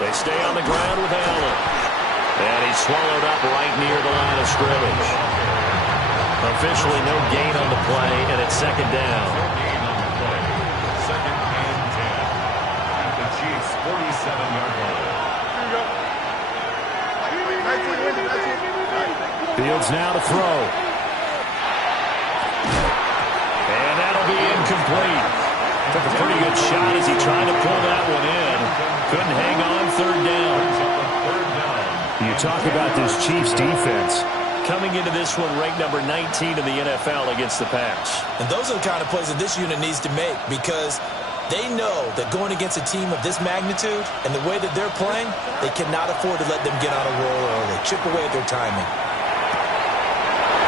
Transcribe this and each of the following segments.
They stay on the ground with Allen. And he's swallowed up right near the line of scrimmage. Officially no gain on the play, and it's second down. Second and 10 at the Chiefs' 47-yard line. Fields now to throw. And that'll be incomplete. Took a pretty good shot as he tried to pull that one in. Couldn't hang on, third down. You talk about this Chiefs defense. Coming into this one ranked number 19 in the NFL against the pass. And those are the kind of plays that this unit needs to make, because they know that going against a team of this magnitude and the way that they're playing, they cannot afford to let them get on a roll early. Chip away at their timing.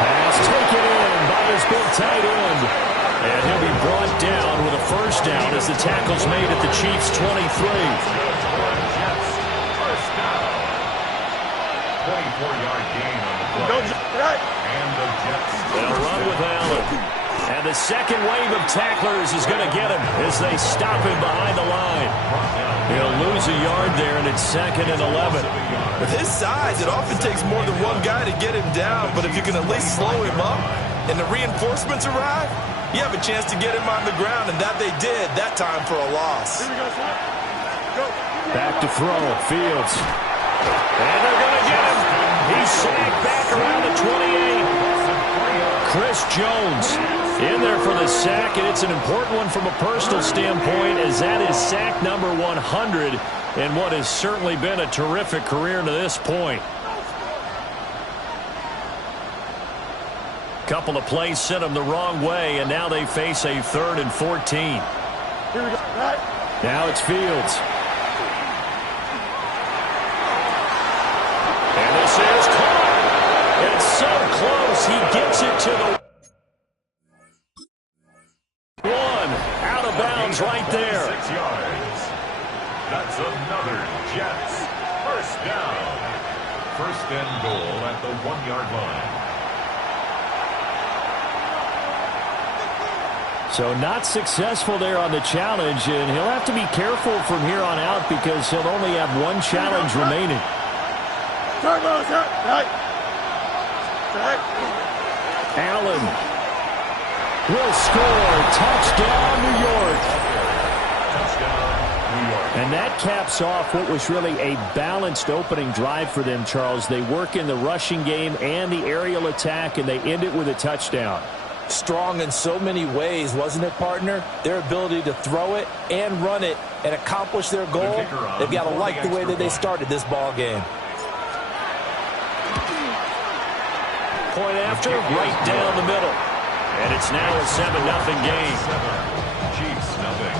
Pass taken in by his big tight end. And he'll be brought down with a first down as the tackle's made at the Chiefs' 23. 24-yard gain on the play. And the Jets. They'll run with Allen. And the second wave of tacklers is going to get him as they stop him behind the line. He'll lose a yard there, and it's second and 11. With his size, it often takes more than one guy to get him down, but if you can at least slow him up and the reinforcements arrive, you have a chance to get him on the ground, and that they did that time for a loss. Back to throw, Fields. And they're going to get him. He's sacked back around the 28. Chris Jones in there for the sack, and it's an important one from a personal standpoint, as that is sack number 100 in what has certainly been a terrific career to this point. Couple of plays sent them the wrong way, and now they face a 3rd and 14. Now it's Fields. And this is caught. It's so close. He gets it to the one. Out of bounds right there. 6 yards. That's another Jets first down. First and goal at the 1-yard line. So not successful there on the challenge, and he'll have to be careful from here on out because he'll only have one challenge remaining. Allen will score. Touchdown, New York. And that caps off what was really a balanced opening drive for them, Charles. They work in the rushing game and the aerial attack, and they end it with a touchdown. Strong in so many ways, wasn't it, partner? Their ability to throw it and run it and accomplish their goal, they've got to like the way that they started this ball game. Point after, right down the middle. And it's now a 7-0 game. Chiefs nothing.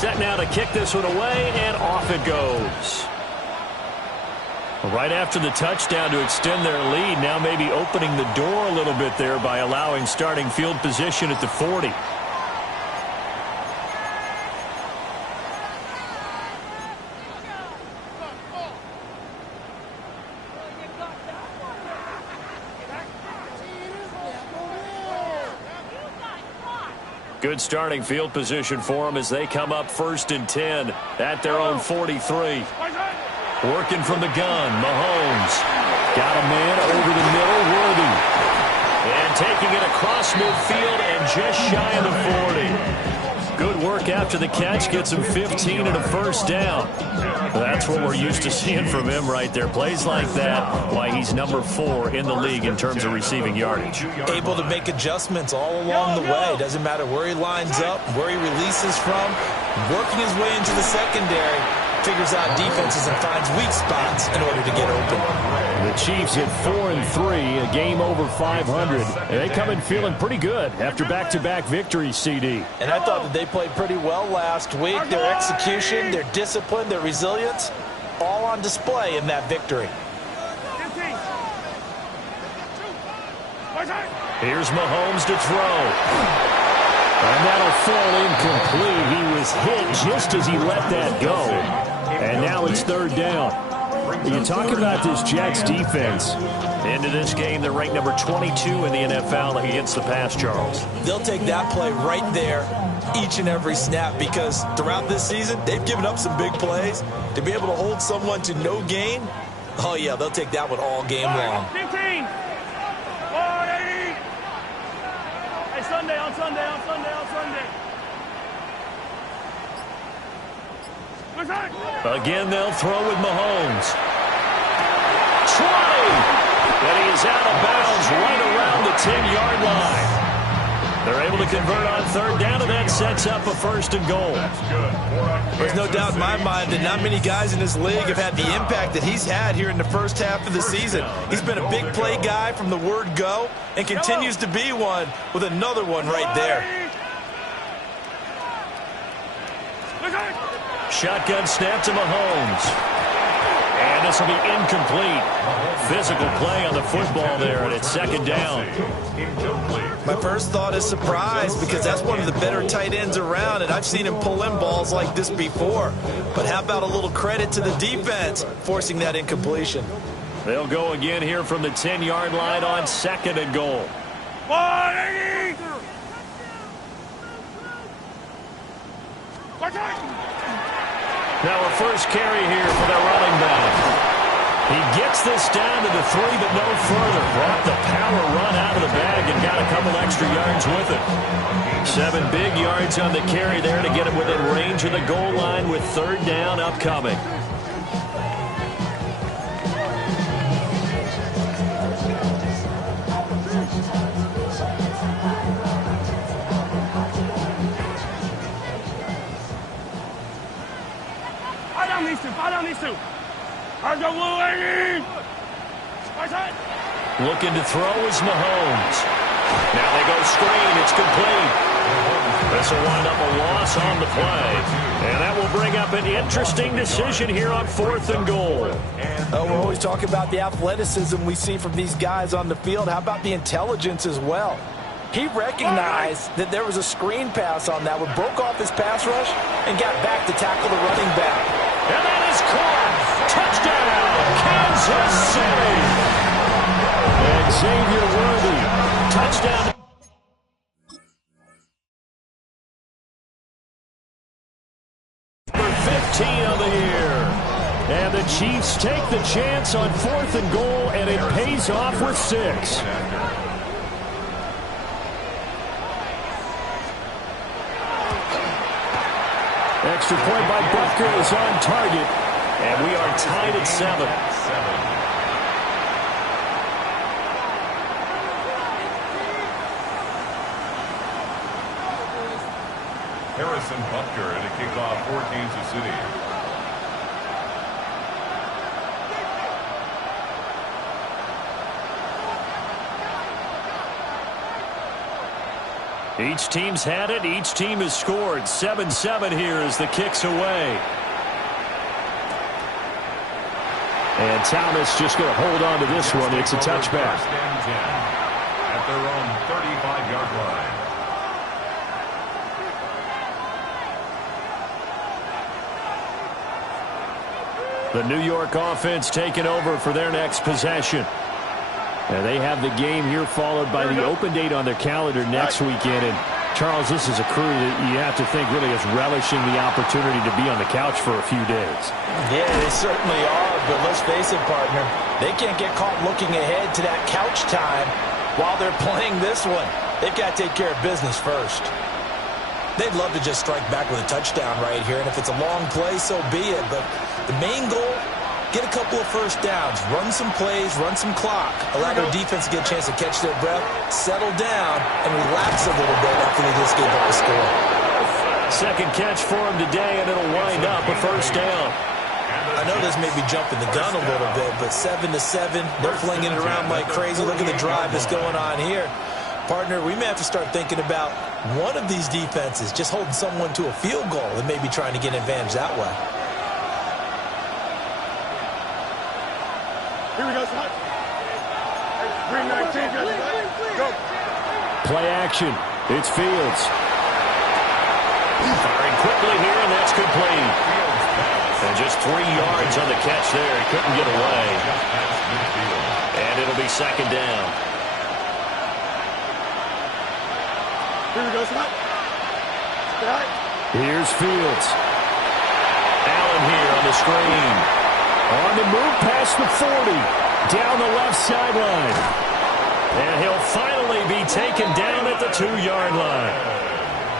Set now to kick this one away, and off it goes. Right after the touchdown to extend their lead, now maybe opening the door a little bit there by allowing starting field position at the 40. Good starting field position for them as they come up 1st and 10 at their own 43. Working from the gun, Mahomes. Got a man over the middle, Worthy. And taking it across midfield and just shy of the 40. Good work after the catch, gets him 15 and a first down. That's what we're used to seeing from him right there. Plays like that, why he's number 4 in the league in terms of receiving yardage. Able to make adjustments all along the way. Doesn't matter where he lines up, where he releases from. Working his way into the secondary. Figures out defenses and finds weak spots in order to get open. The Chiefs hit 4-3, a game over 500. And they come in feeling pretty good after back-to-back victories, CD. And I thought that they played pretty well last week. Their execution, their discipline, their resilience, all on display in that victory. Here's Mahomes to throw. And that'll fall incomplete. He was hit just as he let that go. And now it's 3rd down. You talk about this Jets defense. Into this game, they're ranked number 22 in the NFL against the pass, Charles. They'll take that play right there each and every snap because throughout this season, they've given up some big plays. To be able to hold someone to no gain, oh, yeah, they'll take that one all game long. 15. Hey, Sunday, on Sunday. Again, they'll throw with Mahomes. 20! And he is out of bounds right around the 10-yard line. They're able to convert on third down, and that sets up a first and goal. There's no doubt in my mind that not many guys in this league have had the impact that he's had here in the first half of the season. He's been a big play guy from the word go and continues to be one with another one right there. Shotgun snap to Mahomes. And this will be incomplete. Physical play on the football there, and it's second down. My first thought is surprise because that's one of the better tight ends around, and I've seen him pull in balls like this before. But how about a little credit to the defense forcing that incompletion? They'll go again here from the 10-yard line on second and goal. Now a first carry here for the running back. He gets this down to the 3, but no further. Brought the power run out of the bag and got a couple extra yards with it. 7 big yards on the carry there to get him within range of the goal line with third down upcoming. These two. Looking to throw is Mahomes. Now they go screen. It's complete. This will wind up a loss on the play. And that will bring up an interesting decision here on fourth and goal. We're always talking about the athleticism we see from these guys on the field. How about the intelligence as well? He recognized that there was a screen pass on that one, broke off his pass rush, and got back to tackle the running back. And that is caught. Touchdown, Kansas City. And Xavier Worthy, touchdown. Number 15 of the year. And the Chiefs take the chance on fourth and goal, and it pays off with 6. Extra point by Butker is on target, and we are tied at 7. Harrison Butker to kick off for Kansas City. Each team's had it. Each team has scored. 7-7 here as the kick's away. And Thomas just going to hold on to this one. It's a touchback. At their own 35-yard line. The New York offense taking over for their next possession. And they have the game here followed by the open date on their calendar next weekend. And, Charles, this is a crew that you have to think really is relishing the opportunity to be on the couch for a few days. Yeah, they certainly are, but let's face it, partner. They can't get caught looking ahead to that couch time while they're playing this one. They've got to take care of business first. They'd love to just strike back with a touchdown right here, and if it's a long play, so be it. But the main goal, get a couple of first downs, run some plays, run some clock, allow their defense to get a chance to catch their breath, settle down, and relax a little bit after they just gave up a score. Second catch for him today, and it'll wind up a first down. I know this may be jumping the gun a little bit, but 7-7, they're flinging it around like crazy. Look at the drive that's going on here. Partner, we may have to start thinking about one of these defenses just holding someone to a field goal and maybe trying to get an advantage that way. Here we go, son. Green 19, go. Play action. It's Fields. Firing quickly here, and that's complete. And just 3 yards on the catch there. He couldn't get away. And it'll be second down. Here we go, Scott. Here's Fields. Allen here on the screen. On the move past the 40. Down the left sideline. And he'll finally be taken down at the 2-yard line.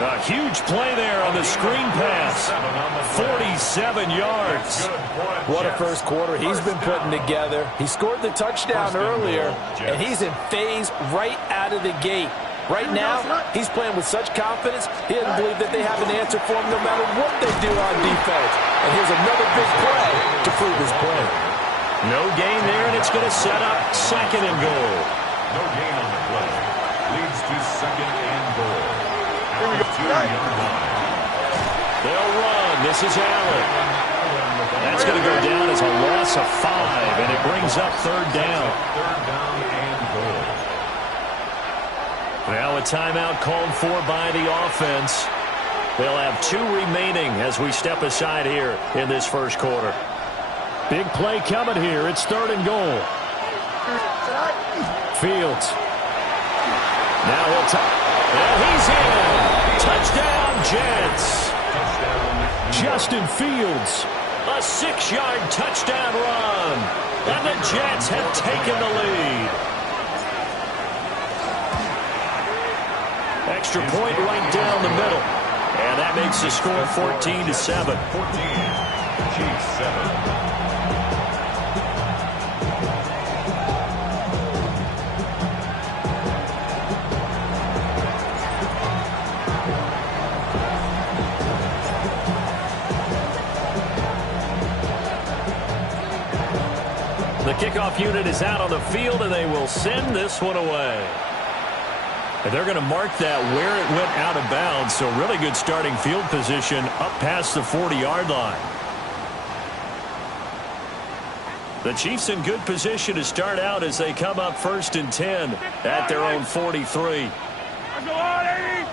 A huge play there on the screen pass. 47 yards. What a first quarter he's been putting together. He scored the touchdown earlier, and he's in phase right out of the gate. Right now, he's playing with such confidence, he doesn't believe that they have an answer for him no matter what they do on defense. And here's another big play to prove his point. No gain there, and it's going to set up second and goal. No gain on the play. Leads to second and goal. They'll run. This is Allen. That's going to go down as a loss of 5, and it brings up third down. Third down and goal. Now a timeout called for by the offense. They'll have 2 remaining as we step aside here in this first quarter. Big play coming here. It's third and goal. Fields. Now he'll and he's in. Touchdown, Jets. Justin Fields. A 6-yard touchdown run. And the Jets have taken the lead. Extra point right down the middle. And that makes the score 14-7. 14. Chiefs 7. The kickoff unit is out on the field, and they will send this one away. And they're going to mark that where it went out of bounds, so really good starting field position up past the 40-yard line. The Chiefs in good position to start out as they come up first and 10 at their own 43. Let's go on, 80.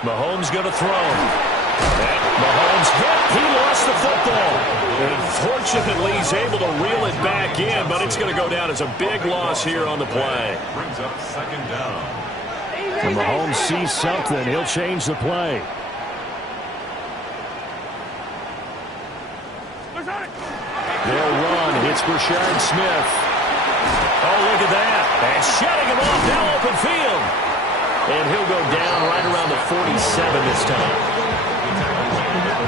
Mahomes going to throw. Mahomes hit. He lost the football. And fortunately, he's able to reel it back in, but it's going to go down as a big loss here on the play. Brings up second down. And Mahomes sees something. He'll change the play. They'll run. It's Brashard Smith. Oh, look at that. And shutting him off now open field. And he'll go down right around the 47 this time.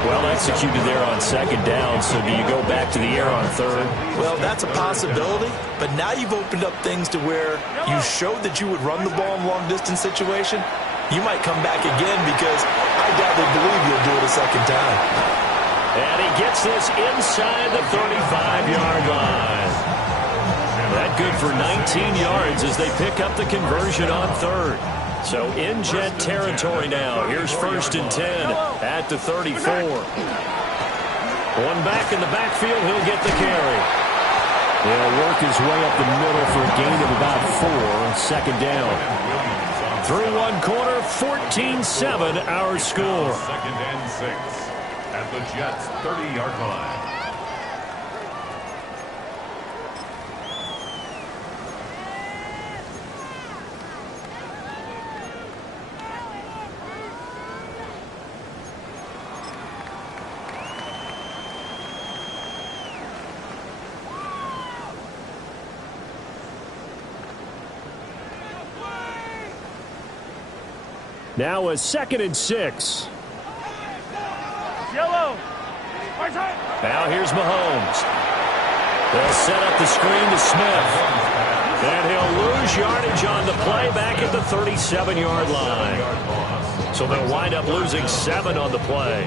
Well executed there on second down, so do you go back to the air on third? Well, that's a possibility, but now you've opened up things to where you showed that you would run the ball in long-distance situation. You might come back again because I doubt they believe you'll do it a second time. And he gets this inside the 35-yard line. That good for 19 yards as they pick up the conversion on third. So in Jet territory now. Here's first and 10 at the 34. One back in the backfield. He'll get the carry. He'll work his way up the middle for a gain of about 4. Second down. Through one quarter, 14-7 our score. Second and 6 at the Jets' 30-yard line. Now a second and 6. Yellow. Now here's Mahomes. They'll set up the screen to Smith. And he'll lose yardage on the play back at the 37-yard line. So they'll wind up losing 7 on the play.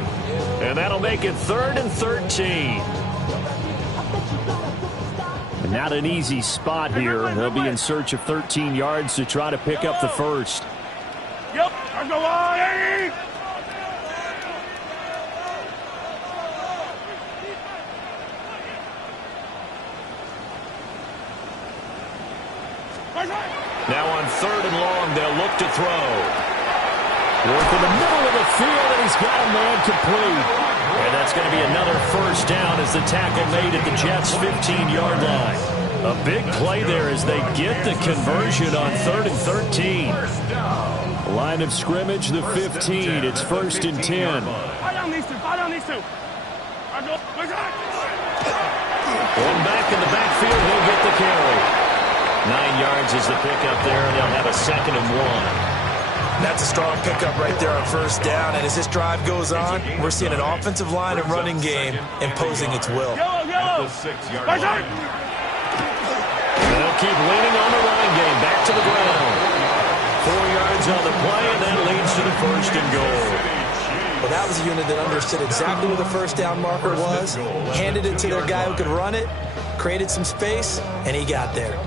And that'll make it 3rd and 13. And not an easy spot here. They'll be in search of 13 yards to try to pick up the first. Yep. Let's go on, 80. Now on 3rd and long, they'll look to throw. Work in the middle of the field, and he's got a man complete. And that's going to be another first down as the tackle made at the Jets' 15-yard line. A big play there as they get the conversion on 3rd and 13. Line of scrimmage, the 15. It's 1st and 10. One back in the backfield, he'll get the carry. 9 yards is the pickup there, and they'll have a 2nd and 1. That's a strong pickup right there on first down. And as this drive goes on, we're seeing an offensive line and running game imposing its will. At the 6-yard line. They'll keep leaning on the running game. Back to the ground. 4 yards on the play, and that leads to the 1st and goal. Well, that was a unit that understood exactly where the first down marker was, handed it to their guy who could run it, created some space, and he got there.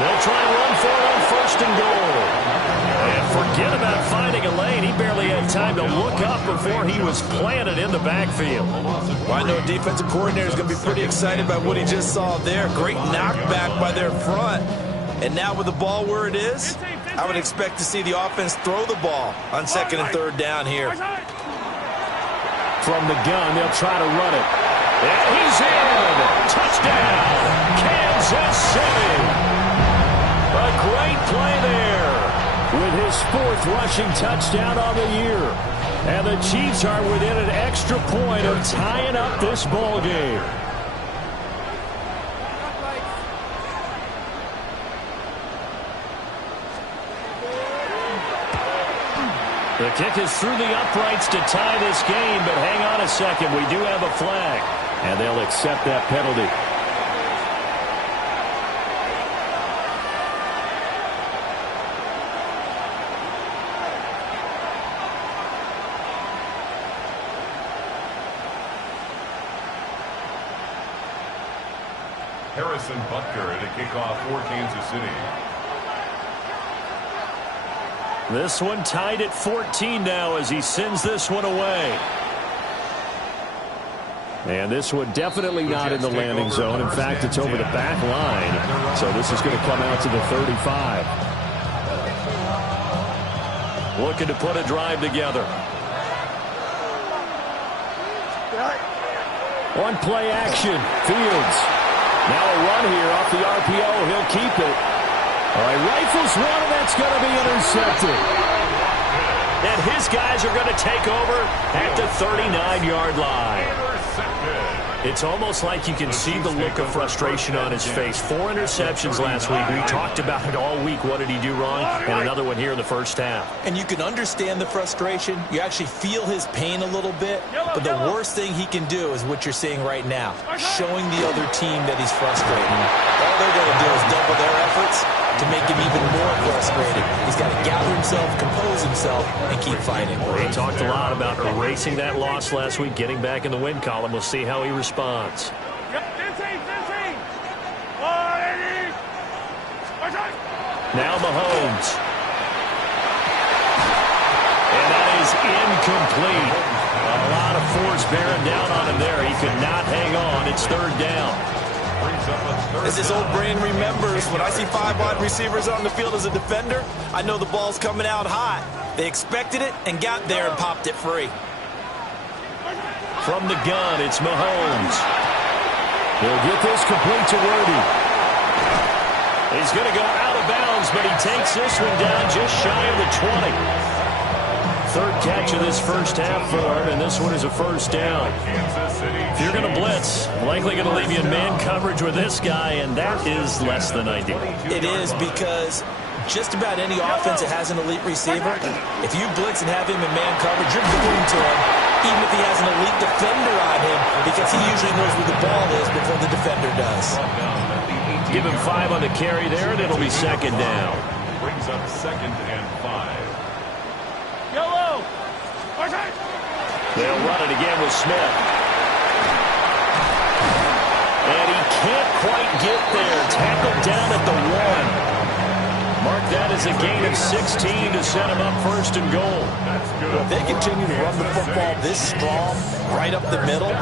They'll try and run for it on 1st and goal. And forget about finding a lane. He barely had time to look up before he was planted in the backfield. Well, I know a defensive coordinator is going to be pretty excited about what he just saw there. Great knockback by their front. And now with the ball where it is, I would expect to see the offense throw the ball on 2nd and 3rd down here. From the gun, they'll try to run it. And he's in! Touchdown! Kansas City! A great play there with his 4th rushing touchdown on the year. And the Chiefs are within an extra point of tying up this ball game. The kick is through the uprights to tie this game, but hang on a second. We do have a flag, and they'll accept that penalty. Harrison Butker to kick off for Kansas City. This one tied at 14 now as he sends this one away. And this one definitely not in the landing zone. In fact, it's over the back line. So this is going to come out to the 35. Looking to put a drive together. One play action. Fields. Now a run here off the RPO. He'll keep it. All right, rifles one, and that's going to be intercepted. And his guys are going to take over at the 39-yard line. It's almost like you can see the look of frustration on his face. 4 interceptions last week. We talked about it all week. What did he do wrong? And another one here in the first half. And you can understand the frustration. You actually feel his pain a little bit. But the worst thing he can do is what you're seeing right now, showing the other team that he's frustrated. All they're going to do is double their efforts to make him even more frustrated. He's got to gather himself, compose himself, and keep fighting. He talked a lot about erasing that loss last week, getting back in the win column. We'll see how he responds. Now Mahomes. And that is incomplete. A lot of force bearing down on him there. He could not hang on. It's 3rd down. As his old brain remembers, when I see 5 wide receivers on the field as a defender, I know the ball's coming out hot. They expected it and got there and popped it free. From the gun, it's Mahomes. He'll get this complete to Worthy. He's going to go out of bounds, but he takes this one down just shy of the 20. 3rd catch of this first half for him, and this one is a first down. If you're going to blitz, likely going to leave you in man coverage with this guy, and that is less than ideal. It is, because just about any offense that has an elite receiver, if you blitz and have him in man coverage, you're going to him, even if he has an elite defender on him, because he usually knows where the ball is before the defender does. Give him 5 on the carry there, and it'll be 2nd down. Brings up 2nd and 5. They'll run it again with Smith. And he can't quite get there. Tackled down at the 1. Mark that as a gain of 16 to set him up 1st and goal. Well, if they continue to run the football this strong, right up the middle,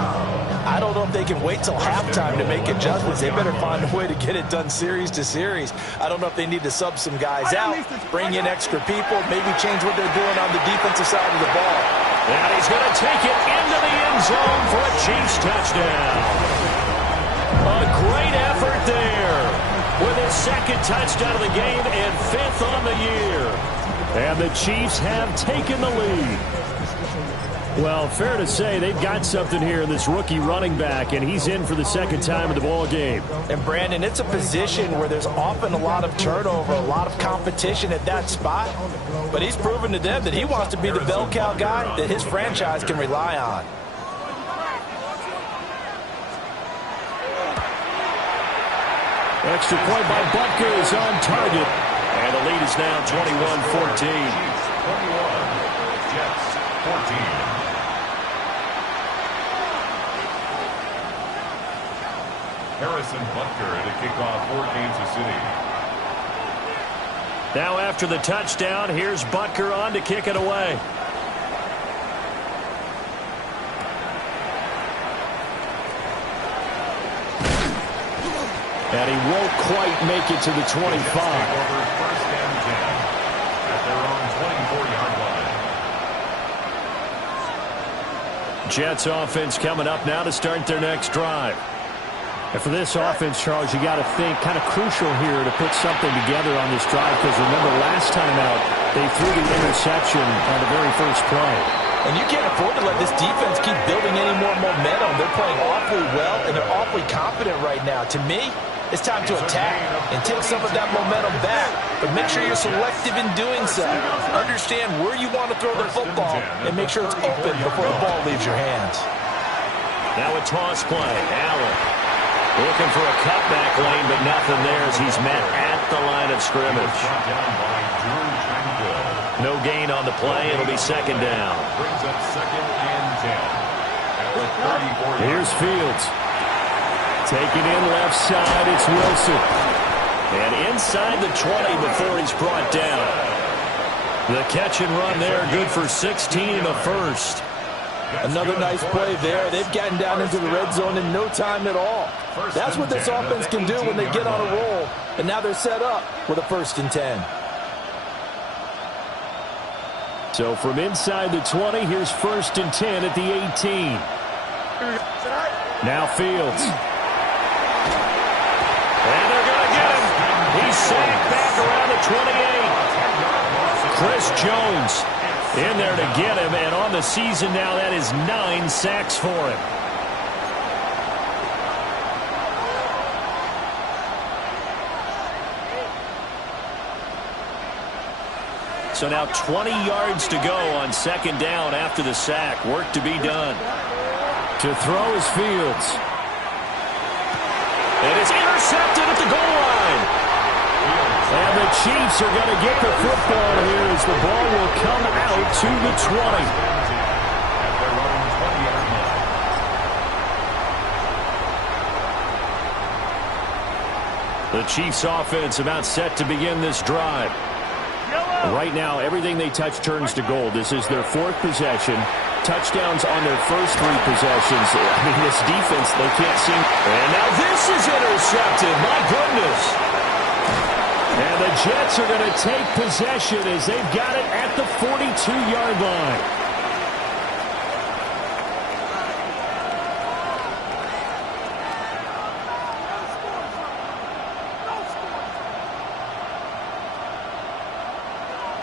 I don't know if they can wait till halftime to make adjustments. They better find a way to get it done series to series. I don't know if they need to sub some guys out, bring in extra people, maybe change what they're doing on the defensive side of the ball. And he's going to take it into the end zone for a Chiefs touchdown. A great effort there with his second touchdown of the game and 5th on the year. And the Chiefs have taken the lead. Well, fair to say they've got something here in this rookie running back, and he's in for the second time in the ball game. And, Brandon, it's a position where there's often a lot of turnover, a lot of competition at that spot. But he's proven to them that he wants to be the bell cow guy that his franchise can rely on. Extra point by Butker is on target. And the lead is now 21-14. 21, Jets 14. Harrison Butker to kick off for Kansas City. Now after the touchdown, here's Butker on to kick it away. And he won't quite make it to the 25. Over 1st and 10 at their own 24-yard line. Jets offense coming up now to start their next drive. And for this offense, Charles, you got to think kind of crucial here to put something together on this drive, because remember last time out they threw the interception on the very first play. And you can't afford to let this defense keep building any more momentum. They're playing awfully well, and they're awfully confident right now. To me, it's time to attack and take some of that momentum back. But make sure you're selective in doing so. Understand where you want to throw the football and make sure it's open before the ball leaves your hands. Now a toss play. Allen looking for a cutback lane, but nothing there as he's met at the line of scrimmage. No gain on the play. It'll be second down. Brings up 2nd and 10 at the 34-yard line. Here's Fields. Taking in left side, it's Wilson. And inside the 20 before he's brought down. The catch and run there, good for 16 in the first. Another nice play there. They've gotten down into the red zone in no time at all. That's what this offense can do when they get on a roll. And now they're set up with a 1st and 10. So from inside the 20, here's 1st and 10 at the 18. Now Fields. And they're going to get him. He's sacked back around the 28. Chris Jones in there to get him, and on the season now, that is 9 sacks for him. So now 20 yards to go on second down after the sack. Work to be done. To throw is Fields. And it's intercepted at the goal line. And the Chiefs are going to get the football here as the ball will come out to the 20. At their own 20-yard line. The Chiefs offense about set to begin this drive. Right now, everything they touch turns to gold. This is their 4th possession. Touchdowns on their first 3 possessions. I mean, this defense, they can't seem. And now this is intercepted. My goodness. And the Jets are going to take possession as they've got it at the 42-yard line.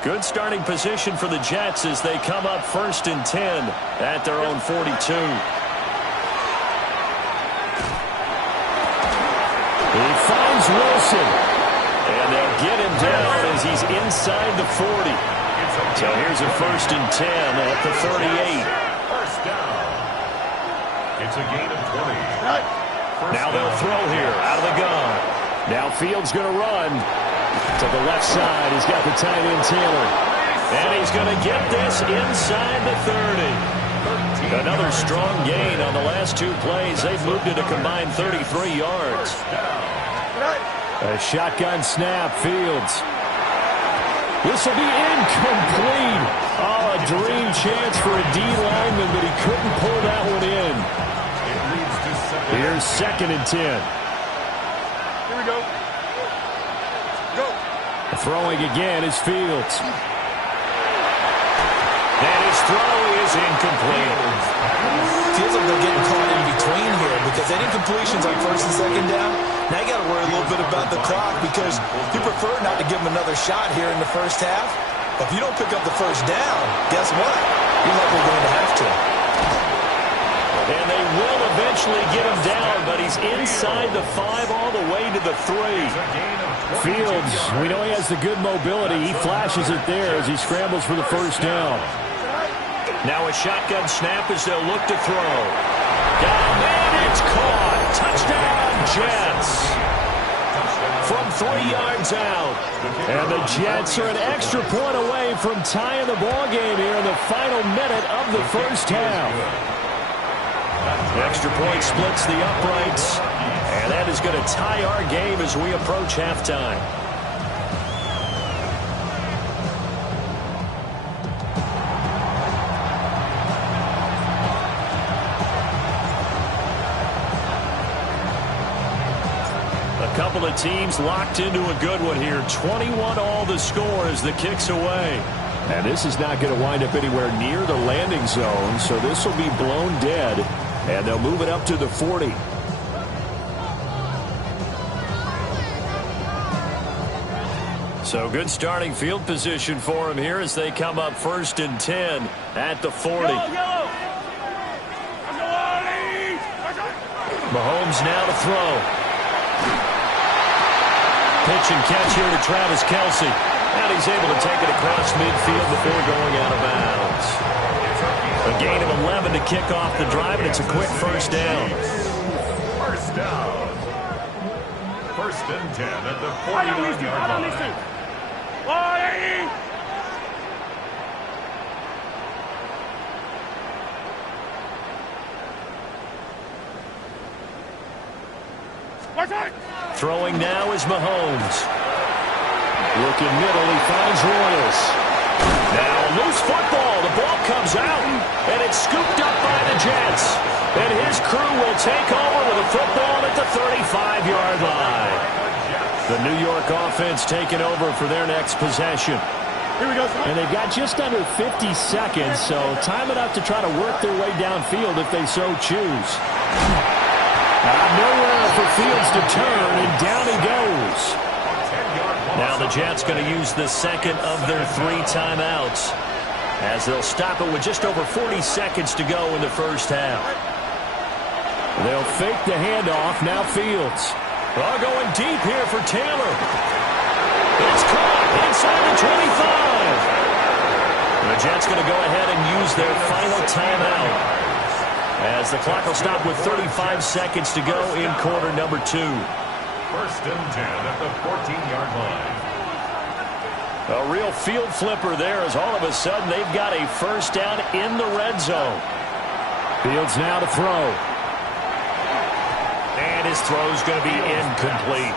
Good starting position for the Jets as they come up 1st and 10 at their own 42. He finds Wilson. And they'll get him down as he's inside the 40. So here's a 1st and 10 at the 38. First down. It's a gain of 20. Now they'll throw here out of the gun. Now Fields going to run. To the left side, he's got the tight end Taylor. And he's going to get this inside the 30. Another strong gain on the last 2 plays. They've moved it a combined 33 yards. A shotgun snap, Fields. This will be incomplete. Oh, a dream chance for a D lineman, but he couldn't pull that one in. It leads Here's 2nd and 10. Here we go. Go. Throwing again is Fields. And his throw is incomplete. Feels like they're getting caught in between here because any completions on 1st and 2nd down, now you got to worry a little bit about the clock because you prefer not to give them another shot here in the first half. But if you don't pick up the 1st down, guess what? You're likely going to have to. And they will eventually get him down, but he's inside the 5 all the way to the 3. Fields, we know he has the good mobility. He flashes it there as he scrambles for the 1st down. Now a shotgun snap as they'll look to throw. Got a man, it's caught. Touchdown, Jets. From 3 yards out. And the Jets are an extra point away from tying the ball game here in the final minute of the 1st half. Extra point splits the uprights. And that is going to tie our game as we approach halftime. A couple of teams locked into a good one here. 21-all the score as the kick's away. And this is not going to wind up anywhere near the landing zone, so this will be blown dead. And they'll move it up to the 40. So good starting field position for him here as they come up 1st and 10 at the 40. Mahomes now to throw. Pitch and catch here to Travis Kelce. And he's able to take it across midfield before going out of bounds. A gain of 11 to kick off the drive, and it's a quick 1st down. 1st down. 1st and 10 at the 49-yard line. Throwing now is Mahomes. Looking middle, he finds Royals. Now loose football, the ball comes out, and it's scooped up by the Jets. And his crew will take over with a football at the 35-yard line. The New York offense taking over for their next possession. Here we go. And they've got just under 50 seconds, so time enough to try to work their way downfield if they so choose. Nowhere for Fields to turn, and down he goes. Now the Jets going to use the 2nd of their 3 timeouts as they'll stop it with just over 40 seconds to go in the 1st half. They'll fake the handoff. Now Fields. Going deep here for Taylor. It's caught inside the 25. The Jets going to go ahead and use their final timeout as the clock will stop with 35 seconds to go in quarter number 2. 1st and 10 at the 14-yard line. A real field flipper there as all of a sudden they've got a 1st down in the red zone. Fields now to throw. And his throw's going to be incomplete.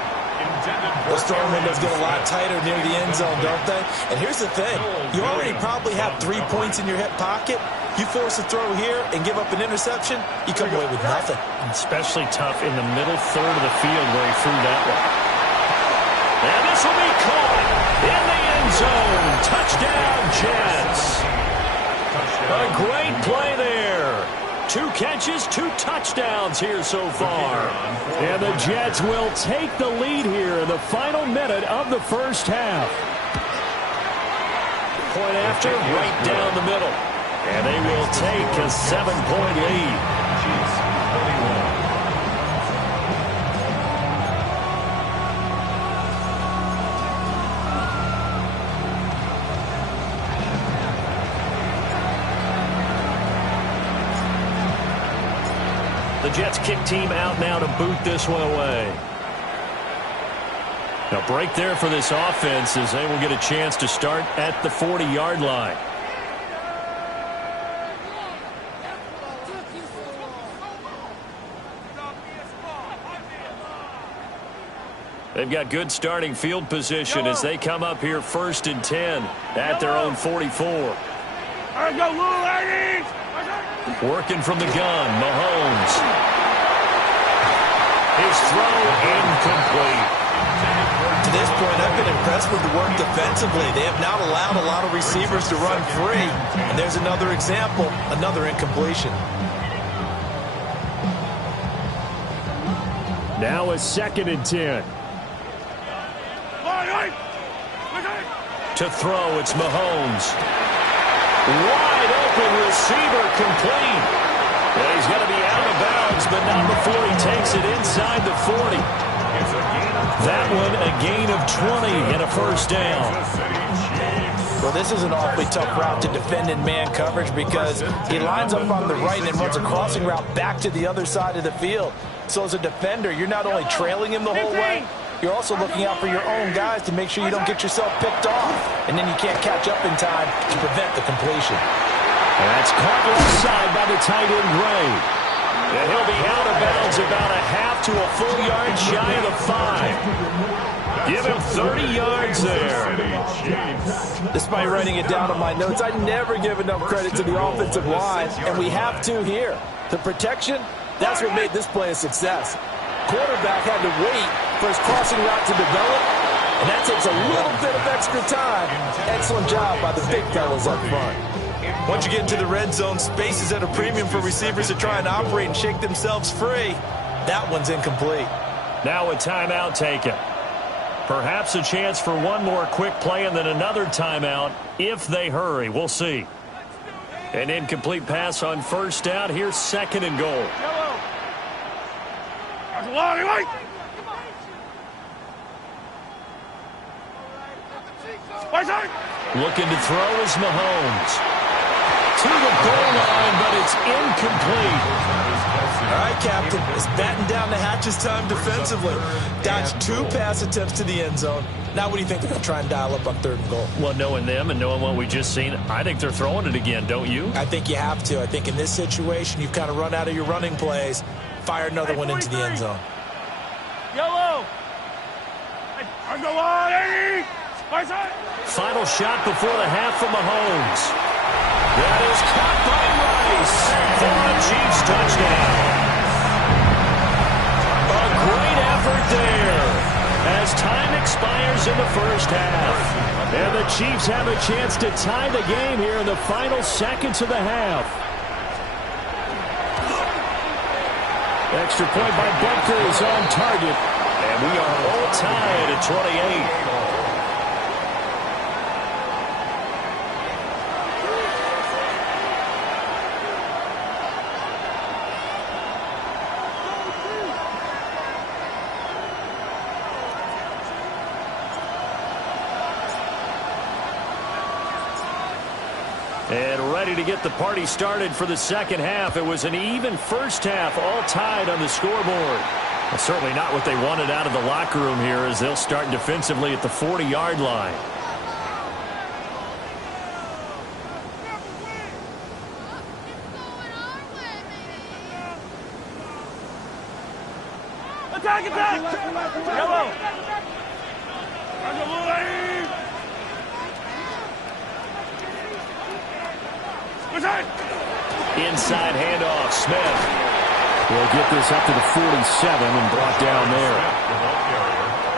Those throwing windows get a lot tighter near the end zone, don't they? And here's the thing. You already probably have 3 points in your hip pocket. You force a throw here and give up an interception, you come away with nothing. Especially tough in the middle third of the field where he threw that one. And this will be caught in the end zone. Touchdown, Jets. A great play there. 2 catches, 2 touchdowns here so far. And the Jets will take the lead here in the final minute of the 1st half. Point after, right down the middle. And they will take a 7-point lead. The Jets kick team out now to boot this one away. A break there for this offense as they will get a chance to start at the 40-yard line. They've got good starting field position as they come up here 1st and 10 at their own 44. Let's go, little ladies! Working from the gun, Mahomes. His throw incomplete. To this point, I've been impressed with the work defensively. They have not allowed a lot of receivers to run free. And there's another example, another incompletion. Now a 2nd and 10. To throw, it's Mahomes. Wide open receiver, complete. Yeah, he's going to be out of bounds, but not before he takes it inside the 40. That one a gain of 20 and a first down. Well, this is an awfully tough route to defend in man coverage because he lines up on the right and runs a crossing route back to the other side of the field. So as a defender, you're not only trailing him the whole way, you're also looking out for your own guys to make sure you don't get yourself picked off. And then you can't catch up in time to prevent the completion. That's caught left side by the tight end, Gray. And he'll be out of bounds about a half to a full yard shy of the 5. Give him 30 yards there. Despite writing it down on my notes, I never give enough credit to the offensive line, and we have to here. The protection, that's what made this play a success. Quarterback had to wait for his crossing route to develop, and that takes a little bit of extra time. Excellent job by the big fellas up front. Once you get into the red zone, space is at a premium for receivers to try and operate and shake themselves free. That one's incomplete. Now a timeout taken. Perhaps a chance for one more quick play and then another timeout if they hurry. We'll see. An incomplete pass on first down. Here's 2nd and goal. Looking to throw is Mahomes. To the goal line, but it's incomplete. All right, Captain. It's batting down the hatches time defensively. Dodged 2 pass attempts to the end zone. Now what do you think they're going to try and dial up on 3rd and goal? Well, knowing them and knowing what we just seen, I think they're throwing it again, don't you? I think you have to. I think in this situation, you've kind of run out of your running plays. Fire another one into the end zone. Yellow. Final shot before the half from Mahomes. That is caught by Rice for a Chiefs touchdown. A great effort there as time expires in the first half. And the Chiefs have a chance to tie the game here in the final seconds of the half. Extra point by Butker is on target. And we are all tied at 28. And ready to get the party started for the second half. It was an even first half, all tied on the scoreboard. Well, certainly not what they wanted out of the locker room here as they'll start defensively at the 40-yard line. Attack, attack! Yellow! Inside handoff, Smith will get this up to the 47 and brought down there.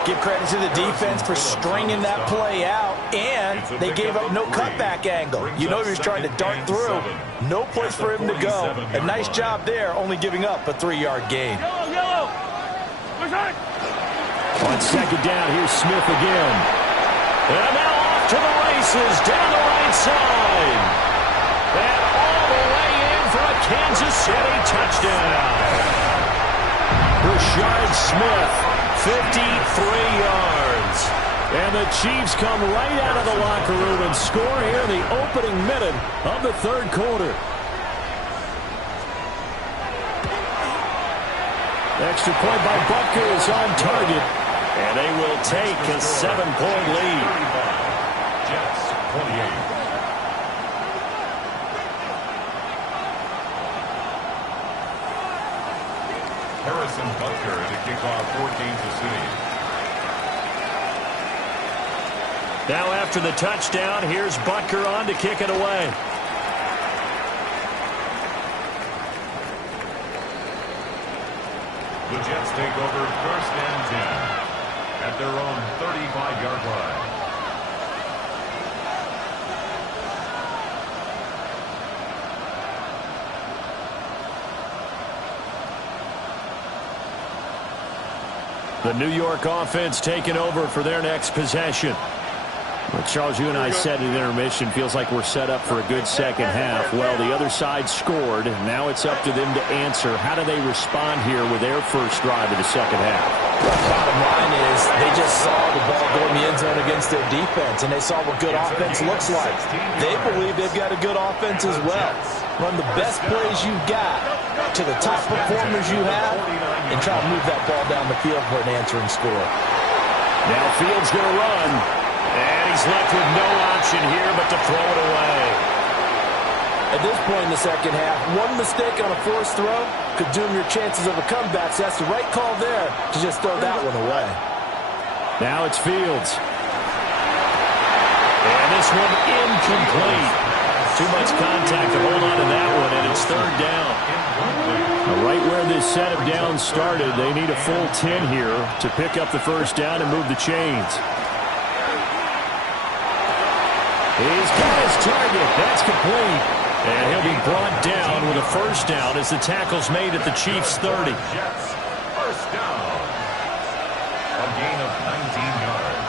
Give credit to the defense for stringing that play out, and they gave up no cutback angle. You know he was trying to dart through. No place for him to go. A nice job there, only giving up a 3-yard gain. On second down, here's Smith again. And now off to the races down the right side. And all the way in for a Kansas City touchdown. Rashard Smith, 53 yards. And the Chiefs come right out of the locker room and score here in the opening minute of the third quarter. Extra point by Butker is on target. And they will take a 7-point lead. Jets 28. Harrison Butker to kick off for Kansas City. Now after the touchdown, here's Butker on to kick it away. The The Jets take over 1st and 10 at their own 35-yard line. The New York offense taking over for their next possession. Well, Charles, you and I said at intermission, feels like we're set up for a good second half. Well, the other side scored, and now it's up to them to answer. How do they respond here with their first drive of the second half? The bottom line is they just saw the ball go in the end zone against their defense, and they saw what good offense looks like. They believe they've got a good offense as well. Run the best plays you've got to the top performers you have, and try to move that ball down the field for an answering score. Now Fields going to run. And he's left with no option here but to throw it away. At this point in the second half, one mistake on a forced throw could doom your chances of a comeback. So that's the right call there to just throw that one away. Now it's Fields. And this one incomplete. Too much contact to hold on to that one, and it's third down. Now, right where this set of downs started, they need a full 10 here to pick up the first down and move the chains. He's got his target. That's complete. And he'll be brought down with a first down as the tackle's made at the Chiefs' 30. Jets, first down. A gain of 19 yards.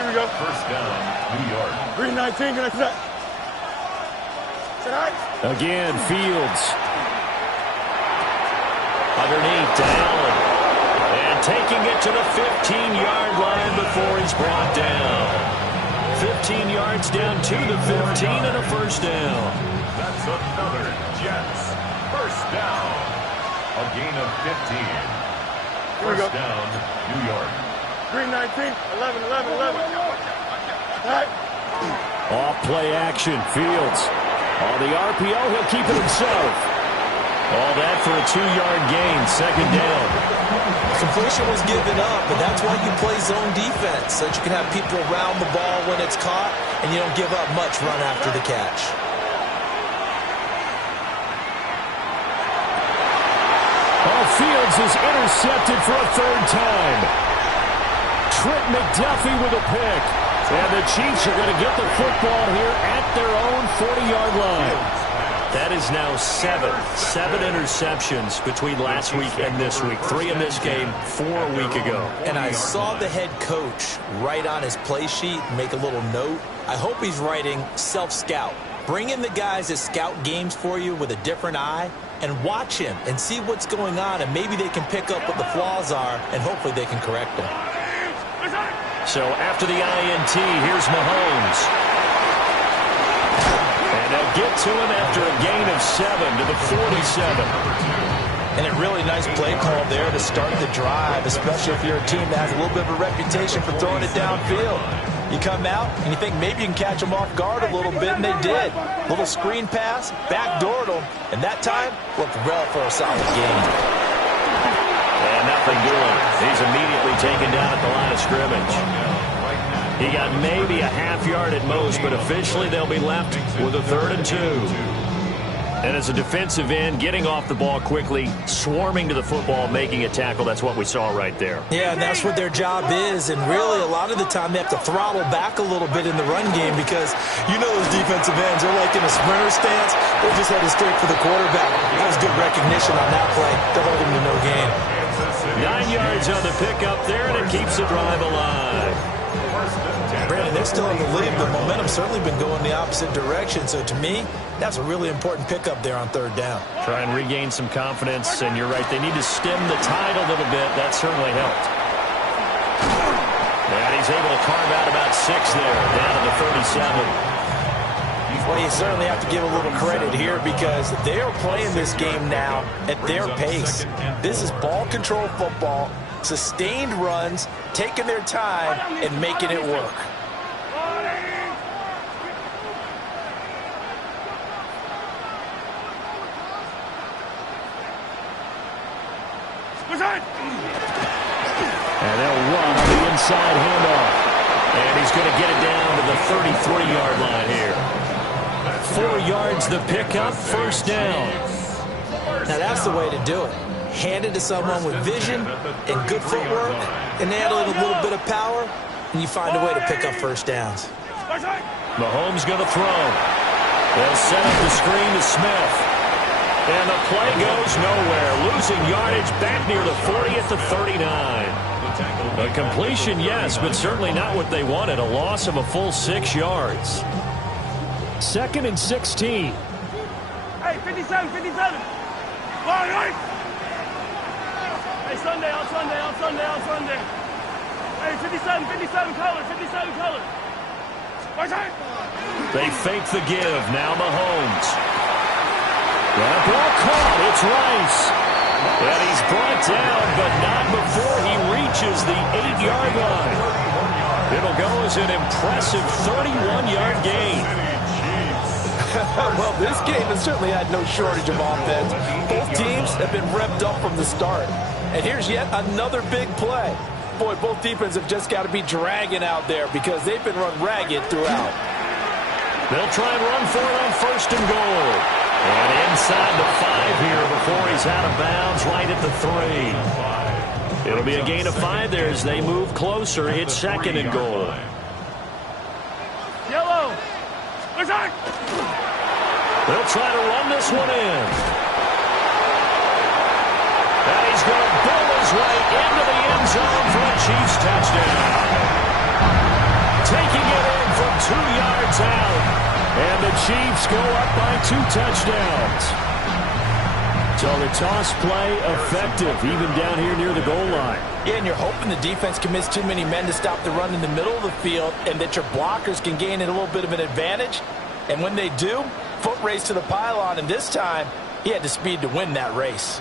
Here we go. First down, New York. 319, can I set? Again, Fields. Underneath to Allen. And taking it to the 15-yard line before he's brought down. 15 yards down to the 15 and a first down. That's another Jets. First down. A gain of 15. First down, New York. 319, 11. All right. Off play action, Fields. On the RPO, he'll keep it himself. All that for a 2-yard gain, second down. Completion was given up, but that's why you play zone defense, so that you can have people around the ball when it's caught, and you don't give up much run after the catch. Fields is intercepted for a third time. Trent McDuffie with a pick. And the Chiefs are going to get the football here at their own 40-yard line. That is now seven interceptions between last week and this week. 3 in this game, 4 a week ago. And I saw the head coach write on his play sheet, make a little note. I hope he's writing self-scout. Bring in the guys that scout games for you with a different eye and watch him and see what's going on, and maybe they can pick up what the flaws are, and hopefully they can correct them. So after the INT, here's Mahomes. And they'll get to him after a gain of 7 to the 47. And a really nice play call there to start the drive, especially if you're a team that has a little bit of a reputation for throwing it downfield. You come out and you think maybe you can catch them off guard a little bit, and they did. Little screen pass, backdoored them, and that time looked well for a solid gain. And nothing doing. He's immediately taken down at the line of scrimmage. He got maybe a half yard at most, but officially they'll be left with a 3rd and 2. And as a defensive end, getting off the ball quickly, swarming to the football, making a tackle, that's what we saw right there. Yeah, and that's what their job is. And really, a lot of the time, they have to throttle back a little bit in the run game because you know those defensive ends, they're like in a sprinter stance. They're just headed straight for the quarterback. That was good recognition on that play to hold him to no gain. 9 yards on the pickup there, and it keeps the drive alive. Brandon, they're still in the lead. The momentum's certainly been going the opposite direction. So to me, that's a really important pickup there on 3rd down. Try and regain some confidence, and you're right, they need to stem the tide a little bit. That certainly helped. And he's able to carve out about 6 there, down to the 37. Well, you certainly have to give a little credit here because they are playing this game now at their pace. This is ball control football, sustained runs, taking their time, and making it work. And they'll run on the inside handoff. And he's going to get it down to the 33-yard line here. 4 yards the pickup, first down. Now that's the way to do it. hand it to someone with vision and good footwork, and add a little bit of power, and you find a way to pick up first downs. Mahomes going to throw. They'll set up the screen to Smith. And the play goes nowhere. Losing yardage back near the 40 at the 39. A completion, yes, but certainly not what they wanted. A loss of a full 6 yards. 2nd and 16. Hey, 57, 57. Right. Hey, Sunday, on Sunday. Hey, 57 color. They fake the give. Now Mahomes. That ball caught. It's Rice. And he's brought down, but not before he reaches the 8-yard line. It'll go as an impressive 31-yard gain. Well, this game has certainly had no shortage of offense. Both teams have been revved up from the start. And here's yet another big play. Boy, both defenses have just got to be dragging out there because they've been run ragged throughout. They'll try and run for it on 1st and goal. And inside the 5 here before he's out of bounds, right at the 3. It'll be a gain of 5 there as they move closer. It's 2nd and goal. Yellow. They'll try to run this one in. And he's going to bull his way into the end zone for a Chiefs touchdown. Taking it in from 2 yards out. And the Chiefs go up by 2 touchdowns. So the toss play effective, even down here near the goal line. Yeah, and you're hoping the defense commits too many men to stop the run in the middle of the field and that your blockers can gain a little bit of an advantage. And when they do, foot race to the pylon, and this time he had the speed to win that race.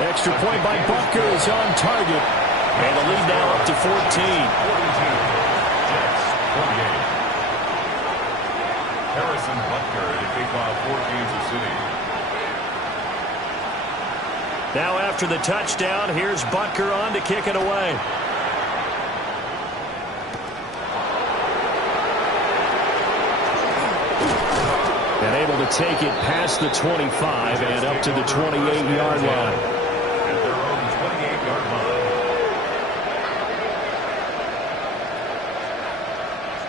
Extra point by Butker is on target. And the lead now up to 14. 42. Jets, 28. Harrison Butker to kick off for Kansas City. Now after the touchdown, here's Butker on to kick it away. And able to take it past the 25 and up to the 28-yard line.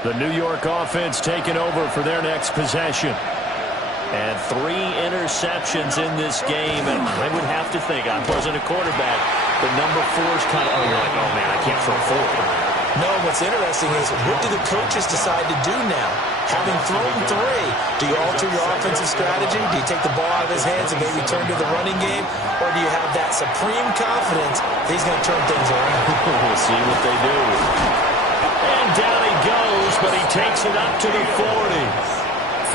The New York offense taking over for their next possession. And 3 interceptions in this game. And I would have to think, I wasn't a quarterback, but number 4's kind of, oh man, I can't throw 4. No, what's interesting is what do the coaches decide to do now? Having thrown 3, do you alter your offensive strategy? Do you take the ball out of his hands and maybe turn to the running game? Or do you have that supreme confidence that he's going to turn things around? We'll see what they do. And down he goes, but he takes it up to the 40.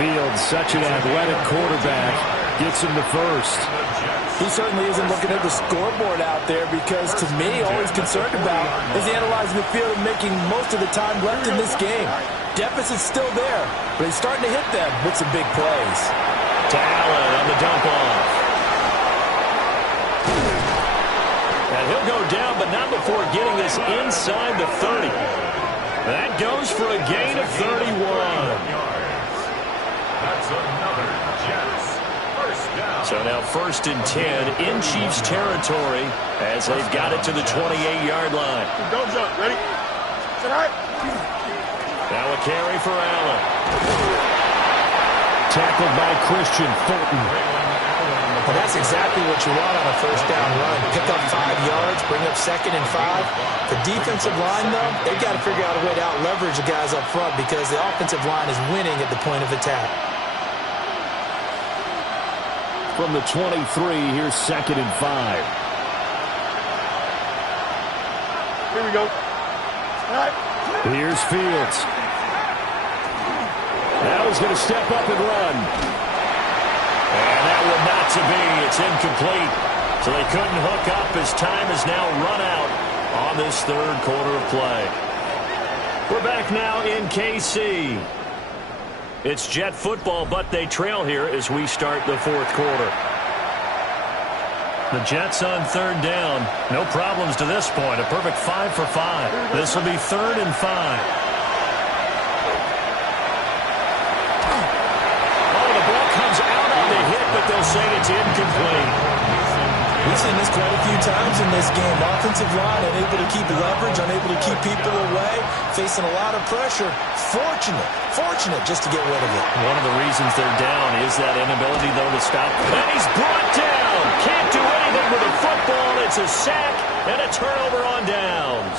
Fields, such an athletic quarterback, gets him to first. He certainly isn't looking at the scoreboard out there because, to me, all he's concerned about is analyzing the field and making most of the time left in this game. Deficit's still there, but he's starting to hit them with some big plays. To Allen on the dump off. And he'll go down, but not before getting this inside the 30. That goes for a gain of 31. That's another Jets. First down. So now 1st and 10 in Chiefs territory as they've got it to the 28-yard line. Go jump. Ready? Sit right. Now a carry for Allen. Tackled by Christian Fulton. Well, that's exactly what you want on a first down run. Pick up 5 yards, bring up 2nd and 5. The defensive line, though, they've got to figure out a way to out-leverage the guys up front because the offensive line is winning at the point of attack. From the 23, here's 2nd and 5. Here we go. All right. Here's Fields. Now he's going to step up and run. And that will not to be. It's incomplete. So they couldn't hook up as time is now run out on this 3rd quarter of play. We're back now in KC. It's Jet football, but they trail here as we start the 4th quarter. The Jets on 3rd down. No problems to this point. A perfect 5 for 5. This will be 3rd and 5. they'll say it's incomplete. We've seen this quite a few times in this game. Offensive line unable to keep leverage, unable to keep people away, facing a lot of pressure. Fortunate just to get rid of it. One of the reasons they're down is that inability, though, to stop. And he's brought down. Can't do anything with the football. It's a sack and a turnover on downs.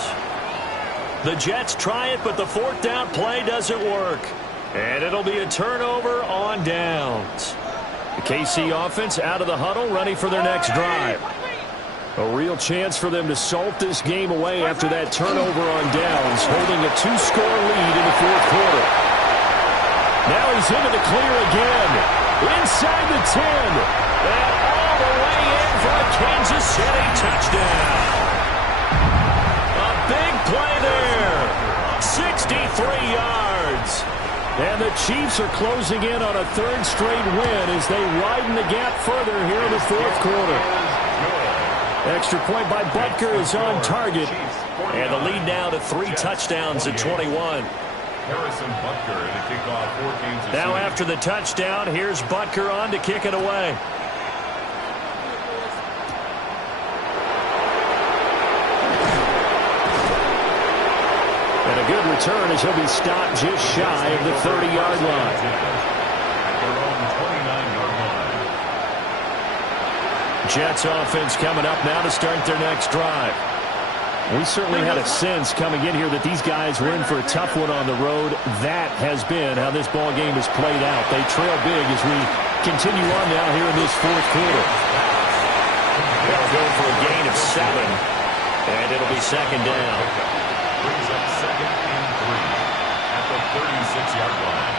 The Jets try it, but the fourth down play doesn't work. And it'll be a turnover on downs. The KC offense out of the huddle, ready for their next drive. A real chance for them to salt this game away after that turnover on downs, holding a 2-score lead in the fourth quarter. Now he's into the clear again. Inside the 10. And all the way in for a Kansas City touchdown. A big play there. 63 yards. And the Chiefs are closing in on a third straight win as they widen the gap further here in the fourth quarter. Extra point by Butker is on target. And the lead now to 3 touchdowns at 21. Harrison Butker to kick off for Kansas City. Now after the touchdown, here's Butker on to kick it away. And a good return as he'll be stopped just shy of the 30-yard line. At their own 29-yard line. Jets offense coming up now to start their next drive. We certainly had a sense coming in here that these guys were in for a tough one on the road. That has been how this ball game has played out. They trail big as we continue on now here in this fourth quarter. They'll go for a gain of 7, and it'll be second down. Brings up 2nd and 3 at the 36-yard line.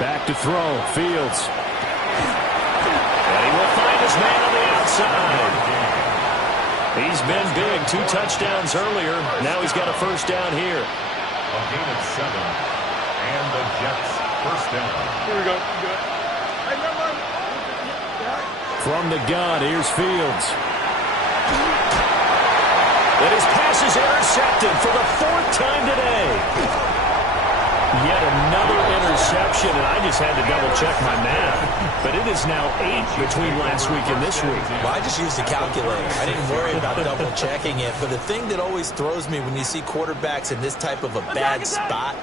Back to throw. Fields. And he will find his man on the outside. He's been big. 2 touchdowns earlier. Now he's got a first down here. A gain of 7. And the Jets first down. Here we go. Good. From the gun, here's Fields. And his pass is intercepted for the 4th time today. Yet another interception, and I just had to double-check my math. But it is now 8 between last week and this week. Well, I just used a calculator. I didn't worry about double-checking it. But the thing that always throws me when you see quarterbacks in this type of a bad spot,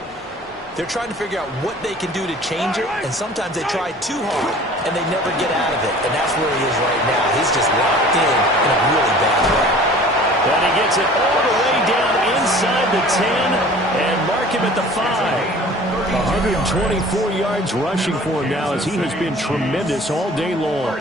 they're trying to figure out what they can do to change it, and sometimes they try too hard, and they never get out of it. And that's where he is right now. He's just locked in a really bad way. And he gets it all the way down inside the 10 and mark him at the 5. 124 yards rushing for him now as he has been tremendous all day long.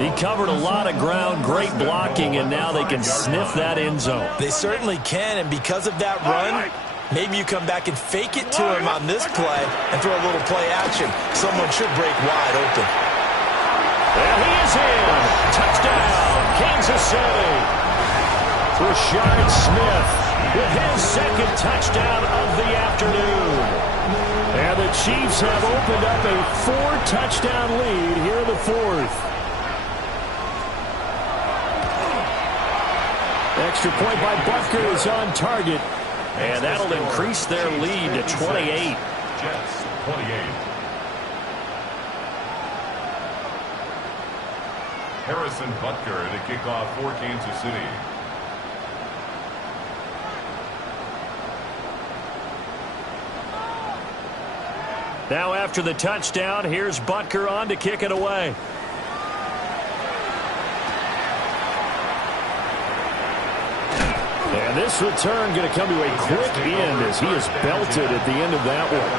He covered a lot of ground, great blocking, and now they can sniff that end zone. They certainly can, and because of that run, maybe you come back and fake it to him on this play and throw a little play action. Someone should break wide open. And he is in. Touchdown, Kansas City. Rashard Smith with his 2nd touchdown of the afternoon. And the Chiefs have opened up a 4-touchdown lead here in the 4th. Extra point by Butker is on target. And that'll increase their lead to 28. Jets 28. Harrison Butker to kick off for Kansas City. Now after the touchdown, here's Butker on to kick it away. And this return going to come to a quick end as he is belted at the end of that one.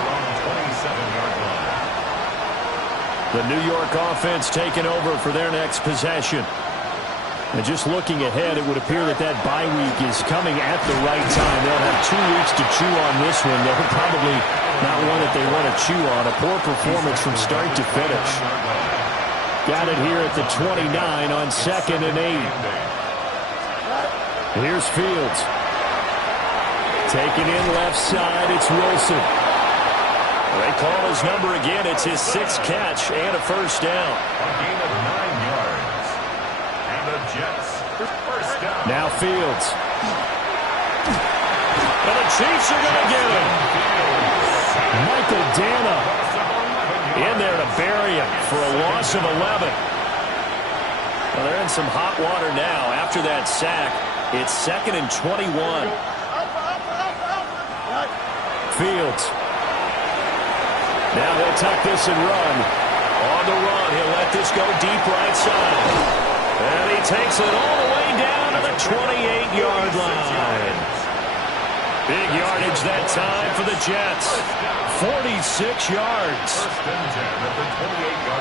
The New York offense taking over for their next possession. And just looking ahead, it would appear that that bye week is coming at the right time. They'll have 2 weeks to chew on this one. They'll probably not one that they want to chew on. A poor performance from start to finish. Got it here at the 29 on 2nd and 8. Here's Fields. Taking in left side, it's Wilson. They call his number again. It's his 6th catch and a first down. A gain of 9 yards. And the Jets first down. Now Fields. Chiefs are going to get him. Michael Dana in there to bury him for a loss of 11. Well, they're in some hot water now. After that sack, it's 2nd and 21. Fields. Now he'll tuck this and run. On the run, he'll let this go deep right side. And he takes it all the way down to the 28-yard line. Big yardage that time for the Jets. 46 yards.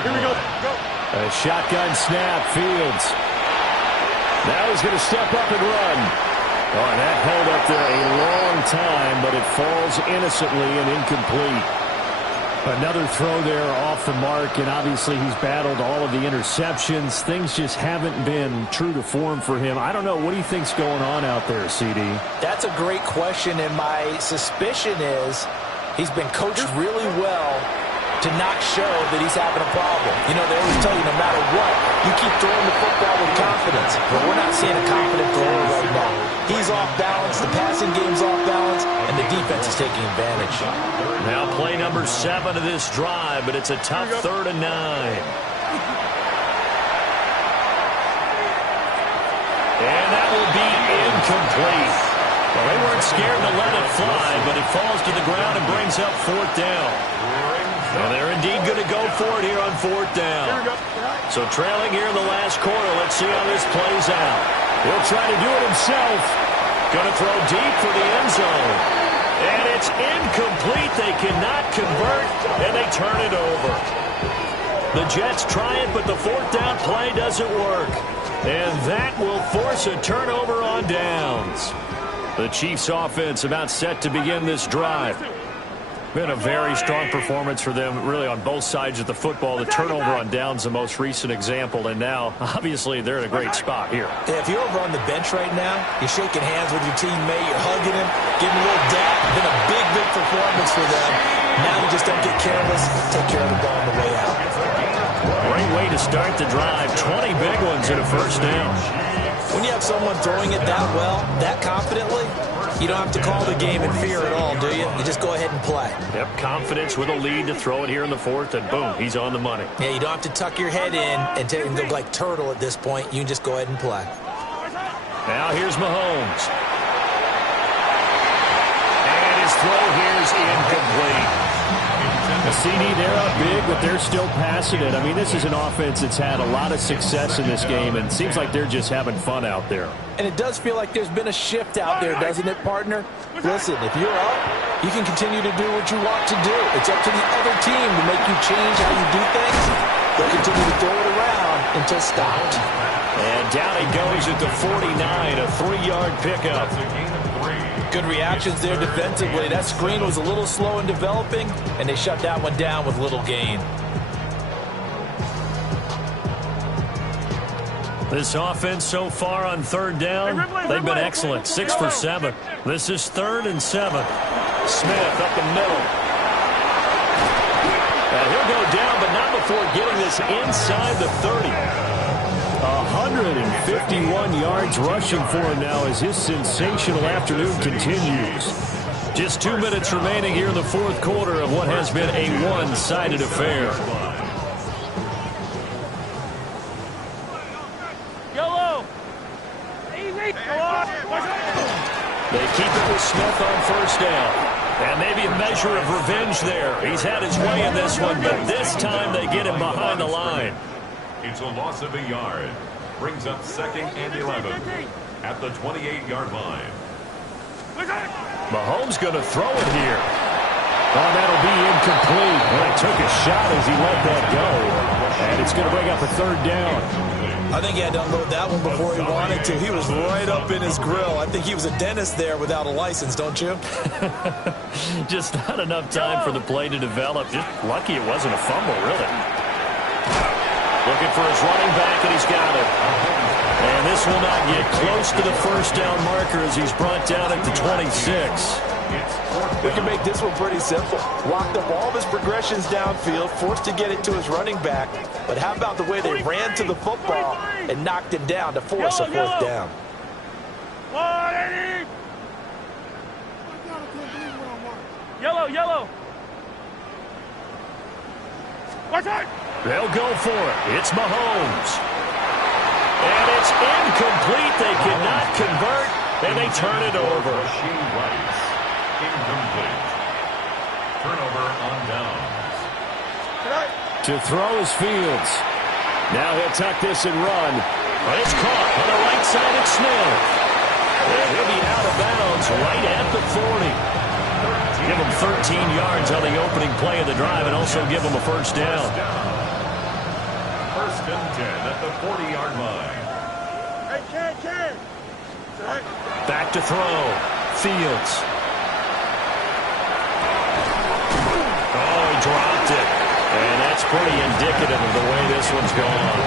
Here we go. A shotgun snap, Fields. Now he's going to step up and run. Oh, and that held up there a long time, but it falls innocently and incomplete. Another throw there off the mark, and obviously he's battled all of the interceptions. Things just haven't been true to form for him. I don't know. What do you think's going on out there, CD? That's a great question, and my suspicion is he's been coached really well to not show that he's having a problem. You know, they always tell you no matter what, you keep throwing the football with confidence. But we're not seeing a confident thrower right now. He's off balance, the passing game's off balance, and the defense is taking advantage. Now play number 7 of this drive, but it's a tough 3rd and 9. And that will be incomplete. Well, they weren't scared to let it fly, but it falls to the ground and brings up 4th down. And they're indeed going to go for it here on 4th down. So trailing here in the last quarter, let's see how this plays out. He'll try to do it himself. Going to throw deep for the end zone. And it's incomplete. They cannot convert, and they turn it over. The Jets try it, but the 4th down play doesn't work. And that will force a turnover on downs. The Chiefs offense about set to begin this drive. Been a very strong performance for them, really, on both sides of the football. The turnover on downs, the most recent example, and now, obviously, they're in a great spot here. Yeah, if you're over on the bench right now, you're shaking hands with your teammate, you're hugging him, giving him a little dap. Been a big, big performance for them. Now you just don't get careless, take care of the ball on the way out. Great way to start the drive. 20 big ones and a 1st down. When you have someone throwing it that well, that confidently, you don't have to call the game in fear at all, do you? You just go ahead and play. Yep, confidence with a lead to throw it here in the 4th, and boom, he's on the money. Yeah, you don't have to tuck your head in and go like turtle at this point. You can just go ahead and play. Now here's Mahomes. And his throw here's incomplete. The CD, they're up big, but they're still passing it. I mean, this is an offense that's had a lot of success in this game, and it seems like they're just having fun out there. And it does feel like there's been a shift out there, doesn't it, partner? Listen, if you're up, you can continue to do what you want to do. It's up to the other team to make you change how you do things. They'll continue to throw it around until stopped. And down he goes at the 49, a 3-yard pickup. Good reactions there defensively. That screen was a little slow in developing, and they shut that one down with little gain. This offense so far on 3rd down, they've been excellent. 6 for 7. This is 3rd and 7. Smith up the middle. And he'll go down, but not before getting this inside the 30. 151 yards rushing for him now as his sensational afternoon continues. Just 2 minutes remaining here in the 4th quarter of what has been a one-sided affair. Yellow. Easy. They keep it with Smith on 1st down. And maybe a measure of revenge there. He's had his way in this one, but this time they get him behind the line. It's a loss of a yard. Brings up 2nd and 11 at the 28-yard line. Mahomes going to throw it here. Oh, that'll be incomplete. Well, he took a shot as he let that go. And it's going to bring up a 3rd down. I think he had to unload that one before he wanted to. He was right up in his grill. I think he was a dentist there without a license, don't you? Just not enough time for the play to develop. Just lucky it wasn't a fumble, really. Looking for his running back, and he's got it. And this will not get close to the 1st down marker as he's brought down at the 26. We can make this one pretty simple. Locked up all of his progressions downfield, forced to get it to his running back. But how about the way they ran to the football and knocked him down to force a 4th down? Yellow. Watch out. They'll go for it. It's Mahomes. And it's incomplete. They cannot convert, and they turn it over. Incomplete. Turnover on downs. To throw is Fields. Now he'll tuck this and run. But it's caught on the right side of Smith. And he'll be out of bounds right at the 40. Give him 13 yards on the opening play of the drive and also give him a first down. First and 10 at the 40-yard line. Hey, Back to throw. Fields. Oh, he dropped it. And that's pretty indicative of the way this one's gone.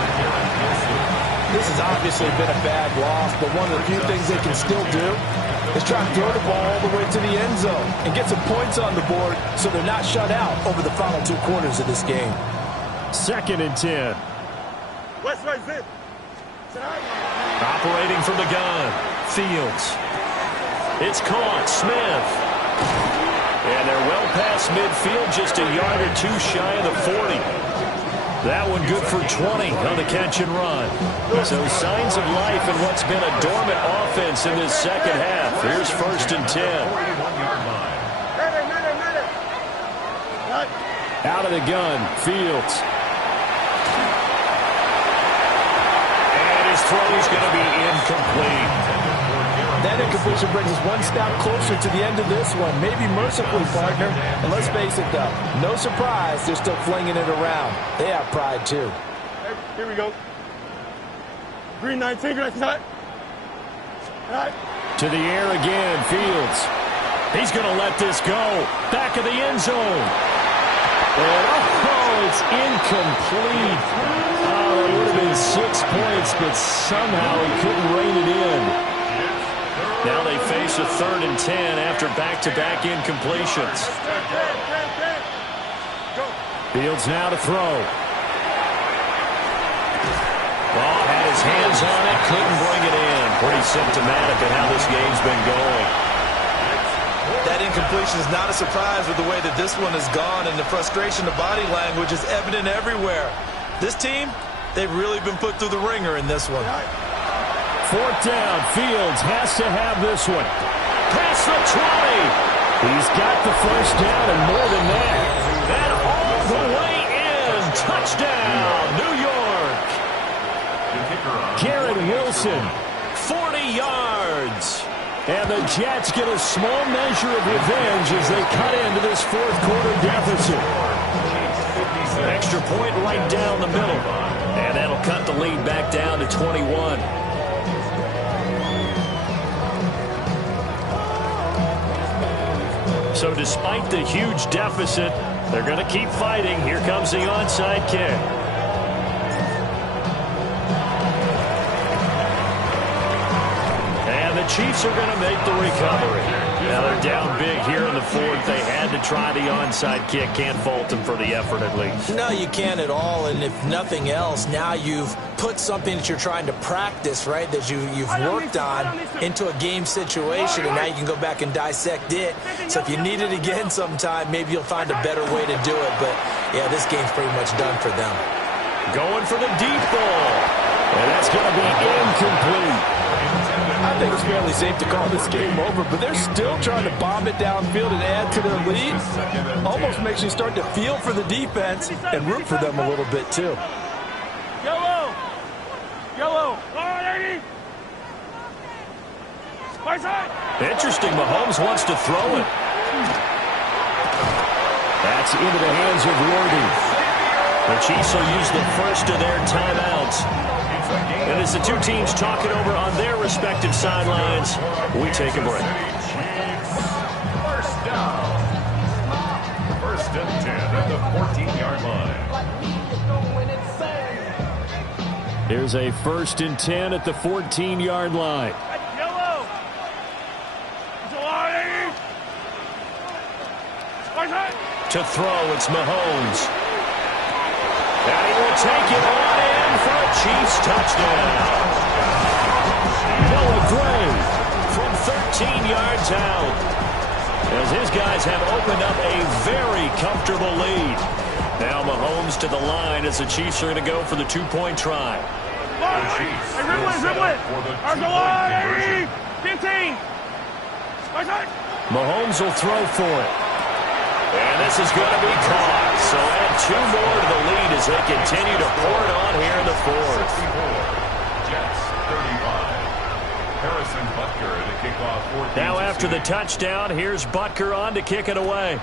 This has obviously been a bad loss, but one of the few things they can still do is try to throw the ball all the way to the end zone and get some points on the board so they're not shut out over the final 2 quarters of this game. 2nd and 10. Operating from the gun. Fields. It's caught. Smith. And they're well past midfield, just a yard or 2 shy of the 40. That one good for 20 on the catch and run. So signs of life in what's been a dormant offense in this second half. Here's 1st and 10. Out of the gun, Fields. And his throw is going to be incomplete. That incompletion brings us one step closer to the end of this one. Maybe mercifully, partner. And let's face it, though, no surprise, they're still flinging it around. They have pride, too. Hey, here we go. Green 19, green 19. To the air again, Fields. He's going to let this go. Back of the end zone. And, oh, it's incomplete. Oh, it would have been 6 points, but somehow he couldn't rein it in. Now they face a 3rd and 10 after back-to-back incompletions. Fields now to throw. Ball had his hands on it, couldn't bring it in. Pretty symptomatic of how this game's been going. That incompletion is not a surprise with the way that this one has gone, and the frustration of body language is evident everywhere. This team, they've really been put through the ringer in this one. 4th down. Fields has to have this one. Past the 20. He's got the first down and more than that. And all the way in. Touchdown, New York. Garrett Wilson, 40 yards. And the Jets get a small measure of revenge as they cut into this 4th quarter deficit. Extra point right down the middle. And that'll cut the lead back down to 21. So despite the huge deficit, they're going to keep fighting. Here comes the onside kick. And the Chiefs are going to make the recovery. Now they're down big here in the 4th. They had to try the onside kick. Can't fault them for the effort at least. No, you can't at all. And if nothing else, now you've put something that you're trying to practice, right, that you've worked on into a game situation, and now you can go back and dissect it. So if you need it again sometime, maybe you'll find a better way to do it. But, yeah, this game's pretty much done for them. Going for the deep ball. And that's going to be incomplete. I think it's fairly safe to call this game over, but they're still trying to bomb it downfield and add to their lead. Almost makes you start to feel for the defense and root for them a little bit, too. Yellow. Interesting. Mahomes wants to throw it. That's into the hands of Worthy. The Chiefs will use the first of their timeouts. And as the two teams talk it over on their respective sidelines, we take a break. First down. 1st and 10 at the 14-yard line. Here's a 1st and 10 at the 14-yard line. Yellow. To throw, it's Mahomes. And he will take it on in for a Chiefs touchdown. Noah Gray from 13 yards out. as his guys have opened up a very comfortable lead. Now Mahomes to the line as the Chiefs are going to go for the two-point try. The Chiefs will set up for the two-point conversion. 15. Mahomes will throw for it. And this is going to be caught. So add two more to the lead as they continue to pour it on here in the fourth. 64, Jets 35. Harrison Butker to kick off 14. Now after the touchdown, here's Butker on to kick it away.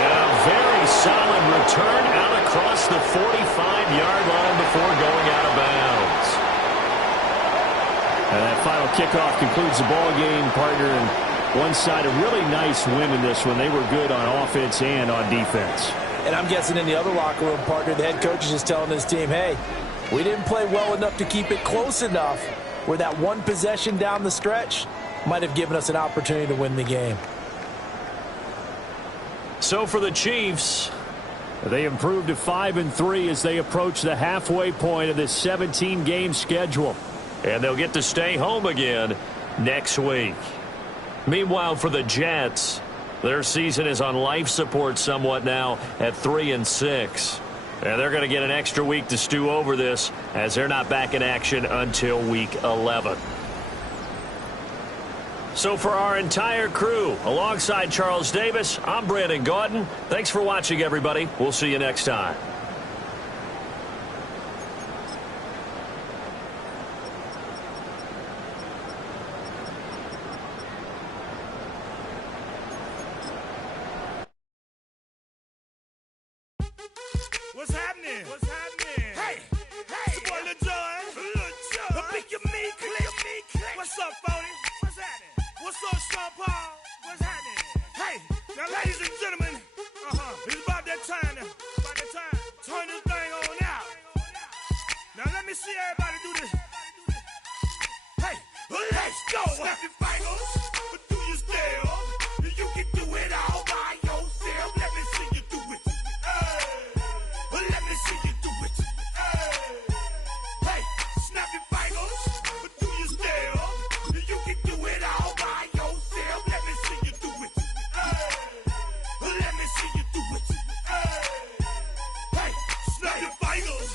And a very solid return out across the 45-yard line before going out of bounds. And that final kickoff concludes the ball game, partner. And one side, a really nice win in this one. They were good on offense and on defense. And I'm guessing in the other locker room, partner, the head coach is just telling his team, hey, we didn't play well enough to keep it close enough where that one possession down the stretch might have given us an opportunity to win the game. So for the Chiefs, they improved to 5-3 as they approach the halfway point of this 17-game schedule. And they'll get to stay home again next week. Meanwhile, for the Jets, their season is on life support somewhat now at 3-6. And they're going to get an extra week to stew over this as they're not back in action until week 11. So for our entire crew, alongside Charles Davis, I'm Brandon Gaudin. Thanks for watching, everybody. We'll see you next time. What's happening? What's happening? Hey, hey, it's your boy Lil Jon. I'll pick your meat click. What's up, Phony? What's happening? What's up, Sean Paul? What's happening? Hey, now, ladies and gentlemen, it's about that time. Turn this thing on out. Now, let me see everybody do this. Hey, let's go. Snap your fingers, but do you still? You can do it all by yourself. Let me see you do it. Let me see you do it. Hey, snap your fingers, but do you still? You can do it all by yourself. Let me see you do it. Let me see you do it. Hey, snap your fingers,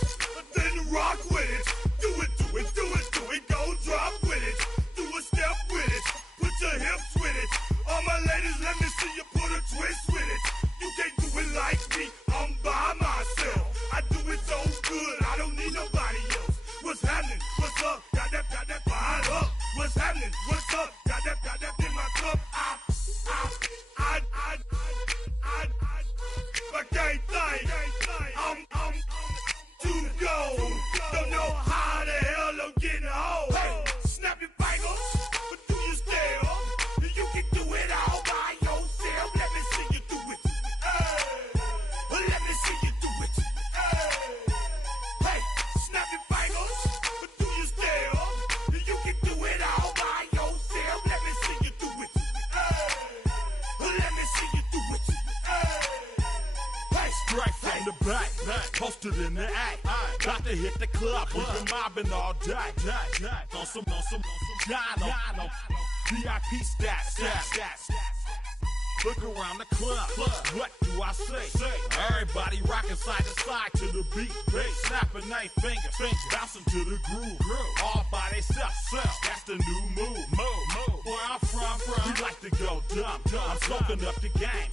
then rock with it. Do it, do it, do it, do it. Go drop with it. Do a step with it. Put your hips with it. All my ladies, let me see you put a twist with it. You can't do it like me. I'm by myself. I do it so good, I don't need nobody else. What's happening? What's up? Got that fired up. What's happening? What's up? Got that in my cup. I can't think. I'm too go. Don't know how the hell I'm getting home. Hey, snap your fingers, but do you still? You can do it all by yourself. Let me see you do it. Let me see you do it. Hey, snap your fingers, but do you still? You can do it all by yourself. Let me see you do it. Let me see you do it. Hey, Straight from the back, posted in the act. Got to hit the club, we've been mobbing all day. On some Jono, VIP stats. Look around the club, what do I say? Everybody rocking side to side to the beat. Snapping their fingers, bouncing to the groove. All by themselves, that's the new move. Where I'm from, we like to go dumb. I'm soaking up the game.